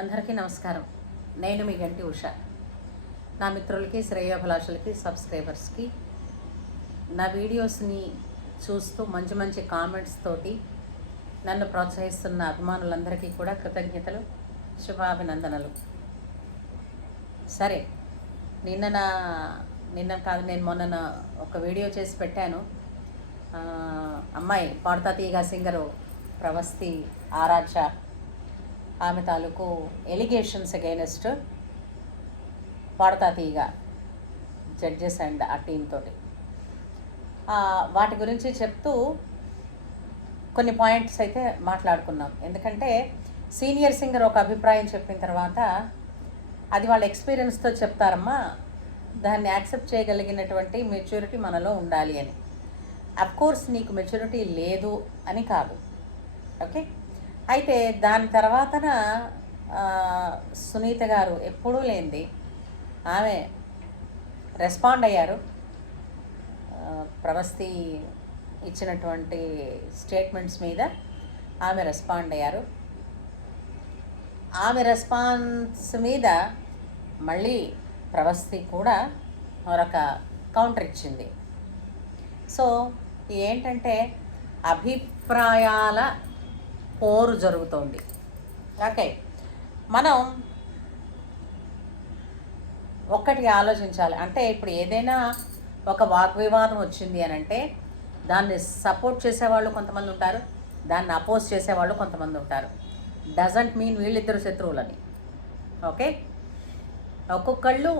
అందరికీ నమస్కారం. నేను మీ గంటి ఉష. నా మిత్రులకి, శ్రేయోభిలాషులకి, సబ్స్క్రైబర్స్కి నా వీడియోస్ని చూస్తూ మంచి మంచి కామెంట్స్ తోటి నన్ను ప్రోత్సహిస్తున్న అభిమానులందరికీ కూడా కృతజ్ఞతలు, శుభాభినందనలు. సరే, నేను మొన్న ఒక వీడియో చేసి పెట్టాను. అమ్మాయి పాడుతా తీగ సింగరు ప్రవస్తి ఆరాధ్య, ఆమె తాలూకు ఎలిగేషన్స్ అగైనెస్ట్ పాడుతా తీగ జడ్జెస్ అండ్ ఆ టీమ్ తోటి వాటి గురించి చెప్తూ కొన్ని పాయింట్స్ అయితే మాట్లాడుకున్నాం. ఎందుకంటే సీనియర్ సింగర్ ఒక అభిప్రాయం చెప్పిన తర్వాత అది వాళ్ళ ఎక్స్పీరియన్స్తో చెప్తారమ్మా, దాన్ని యాక్సెప్ట్ చేయగలిగినటువంటి మెచ్యూరిటీ మనలో ఉండాలి అని. అఫ్కోర్స్ నీకు మెచ్యూరిటీ లేదు అని కాదు, ఓకే. అయితే దాని తర్వాతన సునీత గారు ఎప్పుడూ లేనిది ఆమె రెస్పాండ్ అయ్యారు. ప్రవస్తి ఇచ్చినటువంటి స్టేట్మెంట్స్ మీద ఆమె రెస్పాండ్ అయ్యారు. ఆమె రెస్పాన్స్ మీద మళ్ళీ ప్రవస్తి కూడా మరొక కౌంటర్ ఇచ్చింది. సో ఏంటంటే అభిప్రాయాల పోరు జరుగుతోంది. ఓకే, మనం ఒక్కటి ఆలోచించాలి. అంటే ఇప్పుడు ఏదైనా ఒక వాగ్వివాదం వచ్చింది అని అంటే దాన్ని సపోర్ట్ చేసేవాళ్ళు కొంతమంది ఉంటారు, దాన్ని అపోజ్ చేసేవాళ్ళు కొంతమంది ఉంటారు. డజంట్ మీన్ వీళ్ళిద్దరు శత్రువులని. ఓకే, ఒక్కొక్కళ్ళు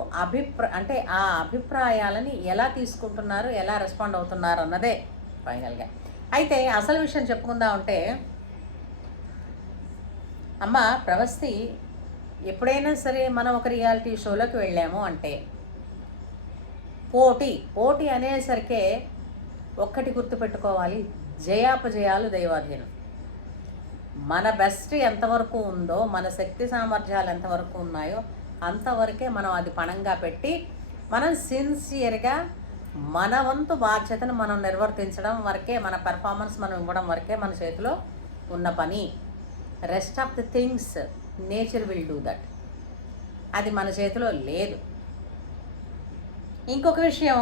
అంటే ఆ అభిప్రాయాలని ఎలా తీసుకుంటున్నారు, ఎలా రెస్పాండ్ అవుతున్నారు అన్నదే ఫైనల్గా. అయితే అసలు విషయం చెప్పుకుందాం అంటే, అమ్మ ప్రవస్తి, ఎప్పుడైనా సరే మనం ఒక రియాలిటీ షోలోకి వెళ్ళాము అంటే పోటీ అనేసరికే ఒక్కటి గుర్తుపెట్టుకోవాలి, జయాపజయాలు దైవాధీనం. మన బెస్ట్ ఎంతవరకు ఉందో, మన శక్తి సామర్థ్యాలు ఎంతవరకు ఉన్నాయో అంతవరకే మనం అది పణంగా పెట్టి మనం సిన్సియర్గా మన వంతు బాధ్యతను మనం నిర్వర్తించడం వరకే, మన పెర్ఫార్మెన్స్ మనం ఇవ్వడం వరకే మన చేతిలో ఉన్న పని. Rest of the things nature will do that. అది మన చేతిలో లేదు. ఇంకొక విషయం,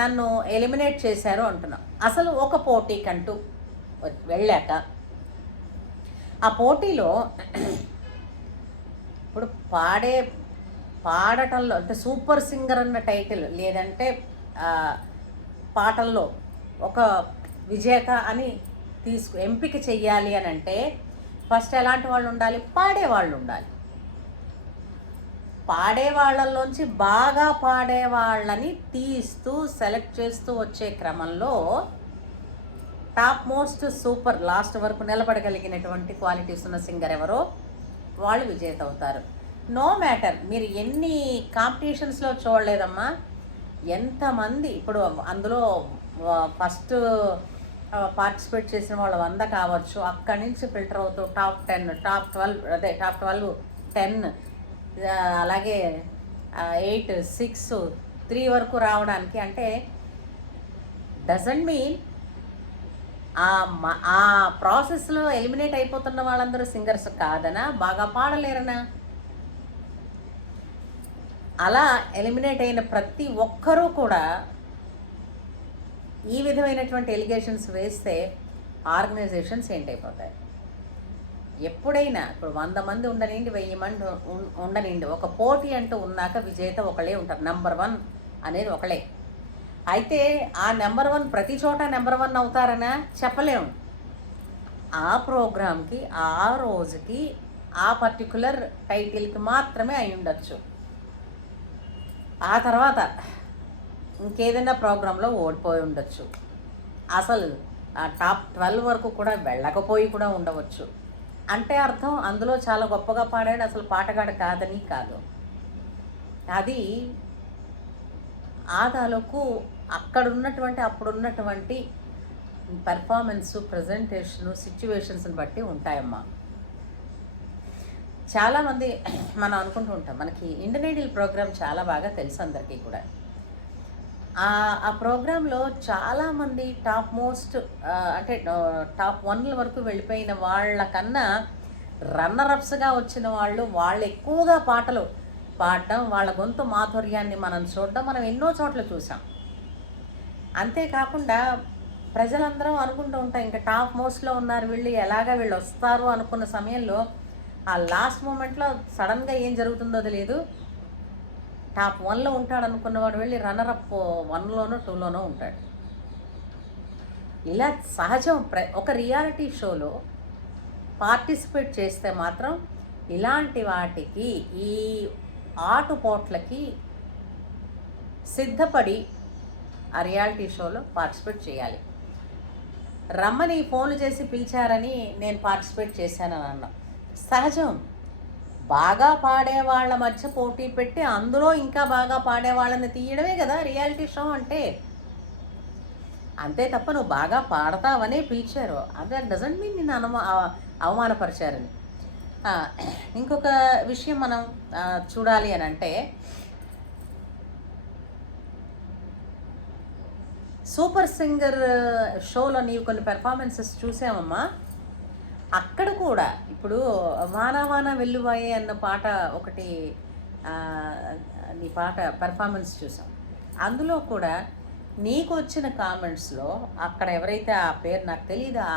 నన్ను ఎలిమినేట్ చేశారు అంటున్నాం. అసలు ఒక పోటీకంటూ వెళ్ళాక ఆ పోటీలో ఇప్పుడు పాడటంలో అంటే సూపర్ సింగర్ అన్న టైటిల్, లేదంటే పాటల్లో ఒక విజేత అని ఎంపిక చెయ్యాలి అని అంటే ఫస్ట్ ఎలాంటి వాళ్ళు ఉండాలి? పాడేవాళ్ళు ఉండాలి. పాడేవాళ్ళల్లోంచి బాగా పాడేవాళ్ళని తీస్తూ సెలెక్ట్ చేస్తూ వచ్చే క్రమంలో టాప్ మోస్ట్ సూపర్ లాస్ట్ వరకు నిలబడగలిగినటువంటి క్వాలిటీస్ ఉన్న సింగర్ ఎవరో వాళ్ళు విజేత అవుతారు. నో మ్యాటర్ మీరు ఎన్ని కాంపిటీషన్స్లో చూడలేదమ్మా, ఎంతమంది ఇప్పుడు అందులో ఫస్ట్ పార్టిసిపేట్ చేసిన వాళ్ళు 100 కావచ్చు, అక్కడి నుంచి ఫిల్టర్ అవుతూ టాప్ 10, టాప్ 12, 10, అలాగే 8, 6, 3 వరకు రావడానికి అంటే డజంట్ మీన్ ఆ ప్రాసెస్లో ఎలిమినేట్ అయిపోతున్న వాళ్ళందరూ సింగర్స్ కాదనా, బాగా పాడలేరనా? అలా ఎలిమినేట్ అయిన ప్రతి ఒక్కరూ కూడా ఈ విధమైనటువంటి ఎలిగేషన్స్ వేస్తే ఆర్గనైజేషన్స్ ఏంటైపోతాయి? ఎప్పుడైనా ఇప్పుడు 100 మంది ఉండనిండి, 1000 మంది ఉండనిండి, ఒక పోటీ అంటూ ఉన్నాక విజేత ఒకళ్ళే ఉంటారు. నెంబర్ 1 అనేది ఒకళ్ళే. అయితే ఆ నెంబర్ 1 ప్రతి చోట నెంబర్ 1 అవుతారనా? చెప్పలేము. ఆ ప్రోగ్రామ్కి, ఆ రోజుకి, ఆ పర్టికులర్ టైటిల్కి మాత్రమే అయి ఉండొచ్చు. ఆ తర్వాత ఇంకేదైనా ప్రోగ్రాంలో ఓడిపోయి ఉండొచ్చు. అసలు ఆ టాప్ 12 వరకు కూడా వెళ్ళకపోయి కూడా ఉండవచ్చు. అంటే అర్థం అందులో చాలా గొప్పగా పాడాడు, అసలు పాటగాడు కాదని కాదు. అది ఆ తాలూకు అప్పుడున్నటువంటి పెర్ఫార్మెన్సు, ప్రజెంటేషను, సిచ్యువేషన్స్ని బట్టి ఉంటాయమ్మా. చాలామంది మనం అనుకుంటూ ఉంటాం, మనకి ఇండియన్ ఐడల్ ప్రోగ్రామ్ చాలా బాగా తెలుసు అందరికీ కూడా. ఆ ప్రోగ్రాంలో చాలామంది టాప్ మోస్ట్ అంటే టాప్ 1 వరకు వెళ్ళిపోయిన వాళ్ళకన్నా రన్నరప్స్గా వచ్చిన వాళ్ళు ఎక్కువగా పాటలు పాడడం, వాళ్ళ గొంతు మాధుర్యాన్ని మనం చూడడం మనం ఎన్నో చోట్ల చూసాం. అంతేకాకుండా ప్రజలందరం అనుకుంటూ ఉంటాం ఇంకా టాప్ మోస్ట్లో ఉన్నారు వీళ్ళు, ఎలాగా వీళ్ళు వస్తారు అనుకున్న సమయంలో ఆ లాస్ట్ మూమెంట్లో సడన్గా ఏం జరుగుతుందో తెలియదు. టాప్ 1లో ఉంటాడు అనుకున్నవాడు వెళ్ళి రన్నరప్ 1లోనో 2లోనో ఉంటాడు. ఇలా సహజం. ఒక రియాలిటీ షోలో పార్టిసిపేట్ చేస్తే మాత్రం ఇలాంటి వాటికి, ఈ ఆటుపోట్లకి సిద్ధపడి ఆ రియాలిటీ షోలో పార్టిసిపేట్ చేయాలి. రమ్మని ఫోన్లు చేసి పిలిచారని నేను పార్టిసిపేట్ చేశానని అన్నాం. సహజం. బాగా పాడేవాళ్ళ మధ్య పోటీ పెట్టి అందులో ఇంకా బాగా పాడేవాళ్ళని తీయడమే కదా రియాలిటీ షో అంటే. అంతే తప్ప నువ్వు బాగా పాడతావనే పిలిచారు. అది డజంట్ మీన్ నిన్ను అవమానపరిచారని. ఇంకొక విషయం మనం చూడాలి అని అంటే, సూపర్ సింగర్ షోలో నీవు కొన్ని పెర్ఫార్మెన్సెస్ చూసామమ్మా. అక్కడ కూడా ఇప్పుడు వానా వానా వెల్లువాయే అన్న పాట ఒకటి, నీ పాట పెర్ఫార్మెన్స్ చూసాం. అందులో కూడా నీకు వచ్చిన కామెంట్స్లో అక్కడ ఎవరైతే, ఆ పేరు నాకు తెలియదు, ఆ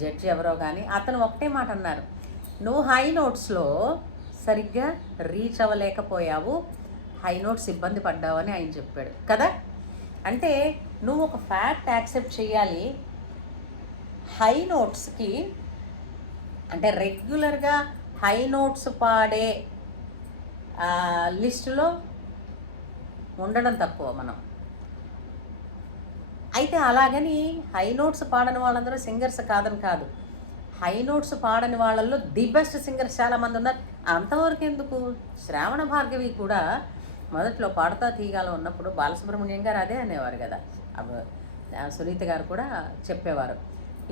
జడ్జి ఎవరో కానీ, అతను ఒకటే మాట అన్నారు, నువ్వు హై నోట్స్లో సరిగ్గా రీచ్ అవ్వలేకపోయావు, హై నోట్స్ ఇబ్బంది పడ్డావు అని ఆయన చెప్పాడు కదా. అంటే నువ్వు ఒక ఫ్యాక్ట్ యాక్సెప్ట్ చేయాలి. హై నోట్స్కి అంటే రెగ్యులర్గా హై నోట్స్ పాడే లిస్టులో ఉండడం తక్కువ మనం. అయితే అలాగని హై నోట్స్ పాడని వాళ్ళందరూ సింగర్స్ కాదని కాదు. హై నోట్స్ పాడని వాళ్ళల్లో ది బెస్ట్ సింగర్స్ చాలామంది ఉన్నారు. అంతవరకు ఎందుకు, శ్రావణ భార్గవి కూడా మొదట్లో పాడతా తీగాలో ఉన్నప్పుడు బాలసుబ్రహ్మణ్యం గారు అదే అనేవారు కదా, సునీత గారు కూడా చెప్పేవారు.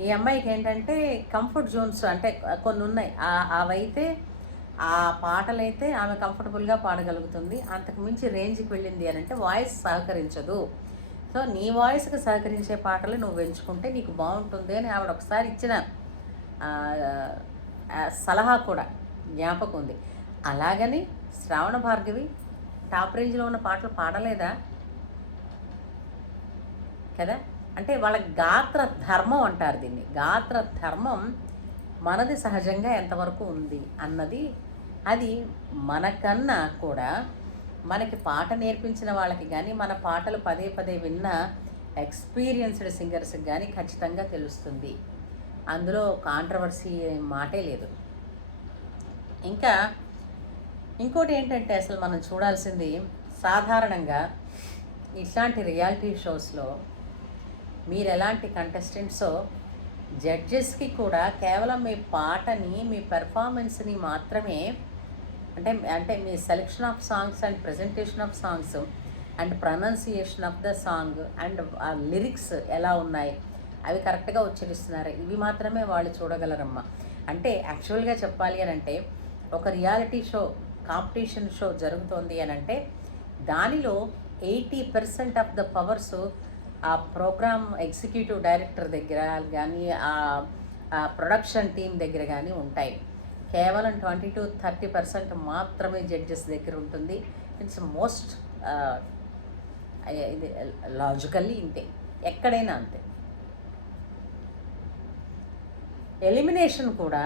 ఈ అమ్మాయికి ఏంటంటే కంఫర్ట్ జోన్స్ అంటే కొన్ని ఉన్నాయి, అవైతే ఆ పాటలైతే ఆమె కంఫర్టబుల్గా పాడగలుగుతుంది. అంతకు మించి రేంజ్కి వెళ్ళింది అని అంటే వాయిస్ సహకరించదు. సో నీ వాయిస్కి సహకరించే పాటలు నువ్వు ఎంచుకుంటే నీకు బాగుంటుంది అని ఆవిడ ఒకసారి ఇచ్చిన సలహా కూడా జ్ఞాపకం ఉంది. అలాగని శ్రావణ భార్గవి టాప్ రేంజ్లో ఉన్న పాటలు పాడలేదా కదా. అంటే వాళ్ళ గాత్ర ధర్మం అంటారు దీన్ని. గాత్ర ధర్మం మనది సహజంగా ఎంతవరకు ఉంది అన్నది, అది మనకన్నా కూడా మనకి పాట నేర్పించిన వాళ్ళకి కానీ, మన పాటలు పదే పదే విన్న ఎక్స్పీరియన్స్డ్ సింగర్స్కి కానీ ఖచ్చితంగా తెలుస్తుంది. అందులో కాంట్రవర్సీ మాటే లేదు. ఇంకా ఇంకోటి ఏంటంటే, అసలు మనం చూడాల్సింది సాధారణంగా ఇట్లాంటి రియాలిటీ షోస్లో మీరు ఎలాంటి కంటెస్టెంట్సో, జడ్జెస్కి కూడా కేవలం మీ పాటని, మీ పెర్ఫార్మెన్స్ని మాత్రమే, అంటే మీ selection of songs and presentation of songs and pronunciation of the song and ఆ లిరిక్స్ ఎలా ఉన్నాయి, అవి కరెక్ట్గా ఉచ్చరిస్తున్నారు, ఇవి మాత్రమే వాళ్ళు చూడగలరమ్మా. అంటే యాక్చువల్గా చెప్పాలి అని అంటే, ఒక రియాలిటీ షో, కాంపిటీషన్ షో జరుగుతోంది అని అంటే దానిలో 80% ఆఫ్ ద పవర్స్ ఆ ప్రోగ్రామ్ ఎగ్జిక్యూటివ్ డైరెక్టర్ దగ్గర కానీ, ఆ ప్రొడక్షన్ టీం దగ్గర కానీ ఉంటాయి. కేవలం 20-30% మాత్రమే జడ్జెస్ దగ్గర ఉంటుంది. ఇట్స్ మోస్ట్ ఇది లాజికల్లీ ఇంతే, ఎక్కడైనా అంతే. ఎలిమినేషన్ కూడా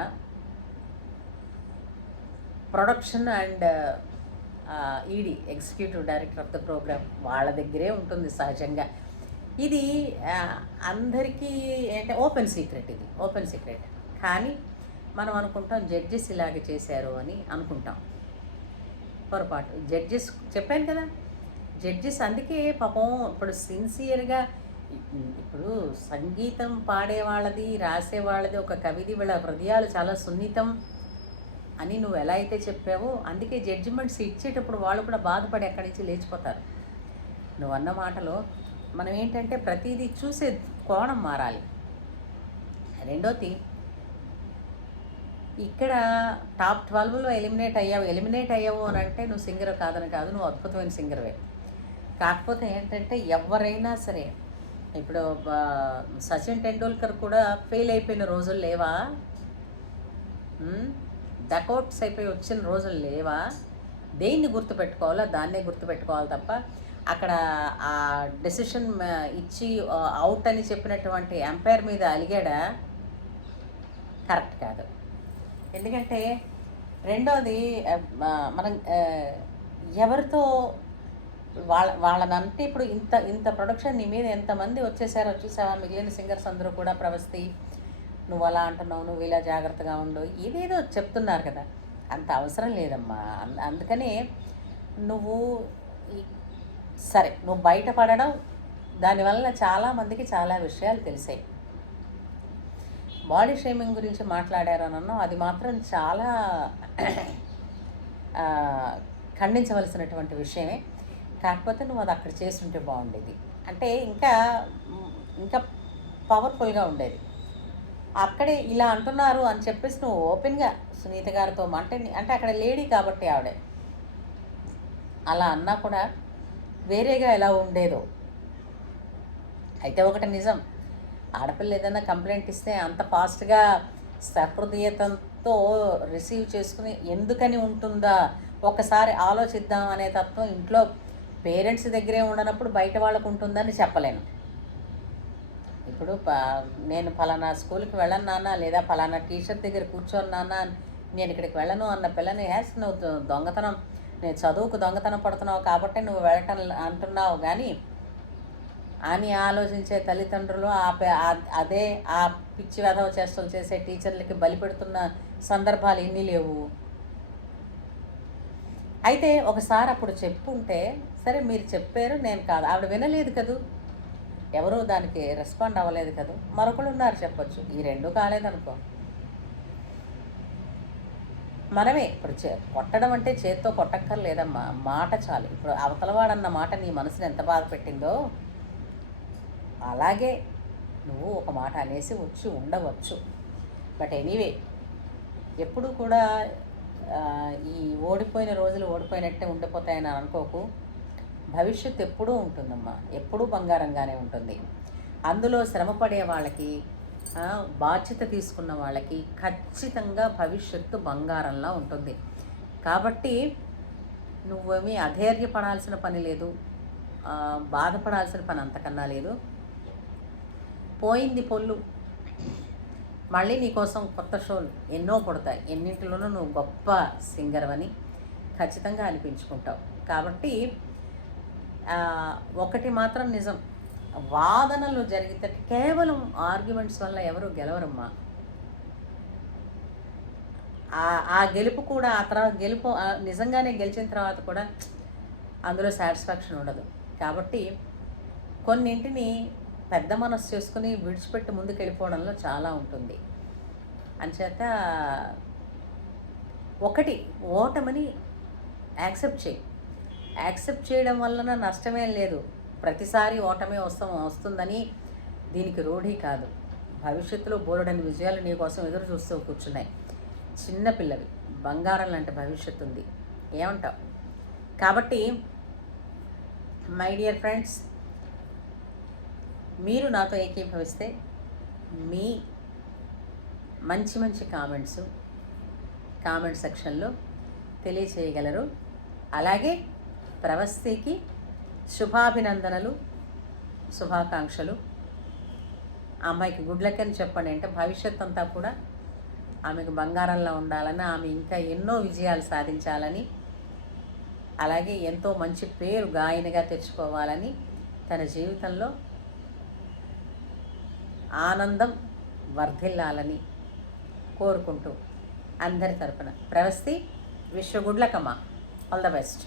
production and ED executive director of the programme వాళ్ళ దగ్గరే ఉంటుంది సహజంగా. ఇది అందరికీ అంటే ఓపెన్ సీక్రెట్, ఇది ఓపెన్ సీక్రెట్. కానీ మనం అనుకుంటాం జడ్జెస్ ఇలాగే చేశారు అని అనుకుంటాం. పొరపాటు. జడ్జెస్ చెప్పాను కదా, జడ్జెస్ అందుకే పాపం ఇప్పుడు సిన్సియర్గా, ఇప్పుడు సంగీతం పాడేవాళ్ళది, రాసేవాళ్ళది, ఒక కవిది, వీళ్ళ హృదయాలు చాలా సున్నితం అని నువ్వు ఎలా అయితే చెప్పావో, అందుకే జడ్జిమెంట్స్ ఇచ్చేటప్పుడు వాళ్ళు కూడా బాధపడి అక్కడి నుంచి లేచిపోతారు. నువ్వు అన్న మాటలో మనం ఏంటంటే ప్రతిదీ చూసే కోణం మారాలి. రెండోది, ఇక్కడ టాప్ 12లో ఎలిమినేట్ అయ్యావు అని అంటే నువ్వు సింగర్ కాదని కాదు, నువ్వు అద్భుతమైన సింగర్వే. కాకపోతే ఏంటంటే ఎవరైనా సరే ఇప్పుడు సచిన్ టెండూల్కర్ కూడా ఫెయిల్ అయిపోయిన రోజులు లేవా? డకౌట్స్ అయిపోయి వచ్చిన రోజులు లేవా? దేన్ని గుర్తుపెట్టుకోవాలో దాన్నే గుర్తుపెట్టుకోవాలి తప్ప అక్కడ ఆ డెసిషన్ ఇచ్చి అవుట్ అని చెప్పినటువంటి ఎంపైర్ మీద అలిగాడా? కరెక్ట్ కాదు. ఎందుకంటే రెండోది మనం ఎవరితో వాళ్ళనంటే ఇప్పుడు ఇంత ఇంత ప్రొడక్షన్ నీ మీద ఎంతమంది వచ్చేసారో చూసావా? మిగిలిన సింగర్స్ అందరూ కూడా ప్రవస్తి నువ్వు అలా అంటున్నావు, నువ్వు ఇలా జాగ్రత్తగా ఉండు, ఇదేదో చెప్తున్నారు కదా, అంత అవసరం లేదమ్మా. అందుకనే నువ్వు సరే నువ్వు బయటపడడం దానివల్ల చాలామందికి చాలా విషయాలు తెలిసాయి. బాడీ షేమింగ్ గురించి మాట్లాడారు అని అన్నావు, అది మాత్రం చాలా ఖండించవలసినటువంటి విషయమే. కాకపోతే నువ్వు అది అక్కడ చేస్తుంటే బాగుండేది, అంటే ఇంకా ఇంకా పవర్ఫుల్గా ఉండేది. అక్కడే ఇలా అంటున్నారు అని చెప్పేసి నువ్వు ఓపెన్గా సునీత గారితో అంటే అక్కడ లేడీ కాబట్టి ఆవిడే అలా అన్నా కూడా వేరేగా ఎలా ఉండేదో. అయితే ఒకటి నిజం, ఆడపిల్ల ఏదైనా కంప్లైంట్ ఇస్తే అంత ఫాస్ట్గా సహృదయతంతో రిసీవ్ చేసుకుని ఎందుకని ఉంటుందా ఒకసారి ఆలోచిద్దాం అనే తత్వం ఇంట్లో పేరెంట్స్ దగ్గరే ఉండనప్పుడు బయట వాళ్ళకు ఉంటుందని చెప్పలేను. ఇప్పుడు నేను ఫలానా స్కూల్కి వెళ్ళను నాన్న, లేదా ఫలానా టీచర్ దగ్గర కూర్చొని నాన్న, నేను ఇక్కడికి వెళ్ళను అన్న పిల్లని నువ్వు దొంగతనం, నేను చదువుకు దొంగతనం పడుతున్నావు కాబట్టి నువ్వు వెళ్ళటం అంటున్నావు కానీ అని ఆలోచించే తల్లిదండ్రులు అదే ఆ పిచ్చి వెధవ చేష్టలు చేసే టీచర్లకి బలి పెడుతున్న సందర్భాలు ఎన్ని లేవు. అయితే ఒకసారి అప్పుడు చెప్పుంటే సరే, మీరు చెప్పారు నేను కాదు, ఆవిడ వినలేదు కదూ, ఎవరూ దానికి రెస్పాండ్ అవ్వలేదు కదా, మరొకళ్ళు ఉన్నారు చెప్పచ్చు. ఈ రెండు కాలేదనుకో, మనమే ఇప్పుడు కొట్టడం అంటే చేత్తో కొట్టక్కర్లేదమ్మా, మాట చాలు. ఇప్పుడు అవతలవాడన్న మాట నీ మనసుని ఎంత బాధ పెట్టిందో అలాగే నువ్వు ఒక మాట అనేసి వచ్చి ఉండవచ్చు. బట్ ఎనీవే, ఎప్పుడు కూడా ఈ ఓడిపోయిన రోజులు ఓడిపోయినట్టే ఉండిపోతాయని అనుకోకు. భవిష్యత్తు ఎప్పుడూ ఉంటుందమ్మా, ఎప్పుడూ బంగారంగానే ఉంటుంది. అందులో శ్రమపడే వాళ్ళకి, బాధ్యత తీసుకున్న వాళ్ళకి ఖచ్చితంగా భవిష్యత్తు బంగారంలా ఉంటుంది. కాబట్టి నువ్వేమీ అధైర్యపడాల్సిన పని లేదు, బాధపడాల్సిన పని అంతకన్నా లేదు. పోయింది పొల్లు, మళ్ళీ నీకోసం కొత్త షోలు ఎన్నో పుడతాయి, ఎన్నింటిలోనూ నువ్వు గొప్ప సింగర్ అని ఖచ్చితంగా అనిపించుకుంటావు. కాబట్టి ఒకటి మాత్రం నిజం, వాదనలు జరిగితే కేవలం ఆర్గ్యుమెంట్స్ వల్ల ఎవరు గెలవరమ్మా. ఆ గెలుపు కూడా ఆ తర్వాత గెలుపు నిజంగానే గెలిచిన తర్వాత కూడా అందులో సాటిస్ఫాక్షన్ ఉండదు. కాబట్టి కొన్నింటిని పెద్ద మనసు చేసుకుని విడిచిపెట్టి ముందుకు వెళ్ళిపోవడంలో చాలా ఉంటుంది. అంచేత ఒకటి, ఓటమిని యాక్సెప్ట్ చేయి. యాక్సెప్ట్ చేయడం వలన నష్టమేం లేదు. ప్రతిసారి ఓటమే వస్తుందని దీనికి రూఢి కాదు. భవిష్యత్తులో బోలెడని విజయాలు నీ కోసం ఎదురు చూస్తూ కూర్చున్నాయి. చిన్నపిల్లవి, బంగారం లాంటి భవిష్యత్తు ఉంది, ఏమంటావు? కాబట్టి మై డియర్ ఫ్రెండ్స్, మీరు నాతో ఏకీభవిస్తే మీ మంచి మంచి కామెంట్ సెక్షన్లో తెలియచేయగలరు. అలాగే ప్రవస్తికి శుభాభినందనలు, శుభాకాంక్షలు. అమ్మాయికి గుడ్ లక్ అని చెప్పండి. అంటే భవిష్యత్ అంతా కూడా ఆమెకు బంగారంలో ఉండాలని, ఆమె ఇంకా ఎన్నో విజయాలు సాధించాలని, అలాగే ఎంతో మంచి పేరు గాయనిగా తెచ్చుకోవాలని, తన జీవితంలో ఆనందం వర్ధిల్లాలని కోరుకుంటూ అందరి తరపున Pravasti wish you good luck అమ్మా. All the best.